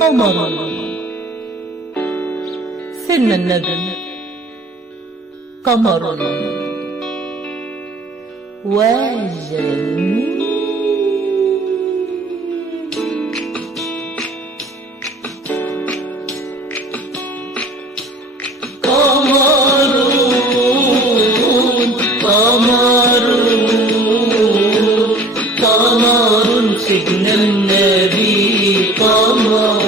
قمر سن الندم، قمر وجميل. قمر سجن النبي، قمر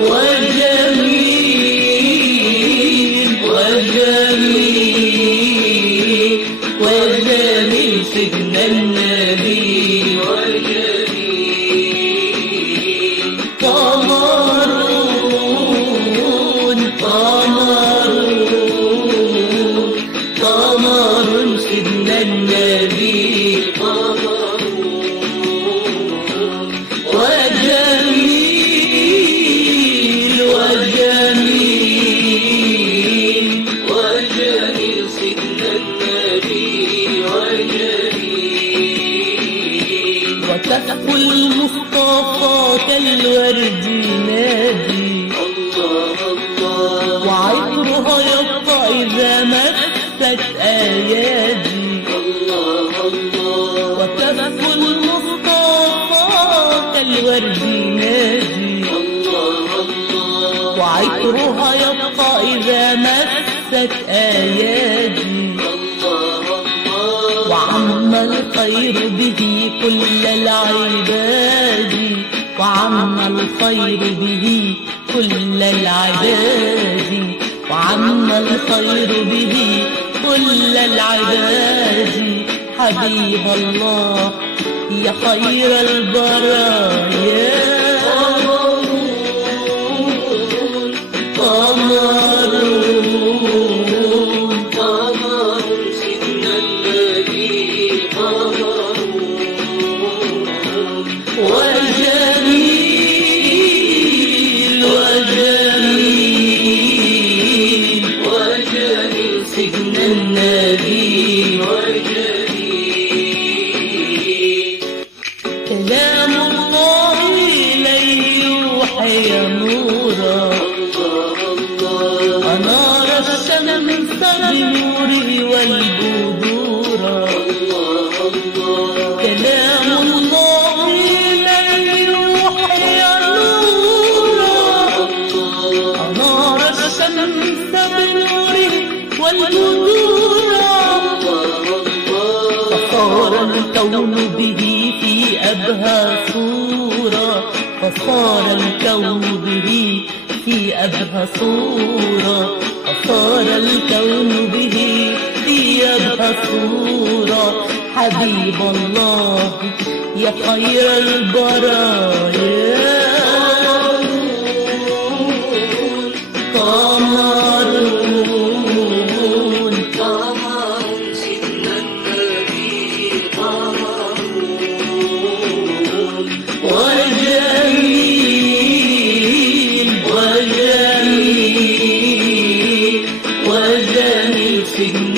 وجميل وجميل وجميل سجن النبي وجميل. قمر قمر قمر سجن النبي، قمر وجميل وجميل وجميل سجن النبي وجميل. وكف المصطفى كالورد نادي، الله الله، وعطرها يبقى إذا مست أيادي، الله الله. وكف المصطفى كالورد نادي، الله الله، وعطرها يبقى إذا مست أيادي، الله الله. وعم الخير به كل العباد، وعم الخير به كل العباد، وعم الخير به كل العباد. حبيب الله يا خير البرايا، قمر قمر سجن النبي، قمر وجميل وجميل وجميل سجن النبي وجميل. كلام الله إليه يوحي نورا، الله الله، أنار الشمس بنوره والبدورا، الله الله. كلام الله إليه يوحي نورا، أنار الشمس بنوره والبدورا، فصار الكون به في أبهى صورة، فصار الكون به في أبهى صورة، فصار الكون به في أبهى صورة. حبيب الله يا خير البرايا، قمر قمر سجن النبي، قمر وجميل وجميل وجميل سجن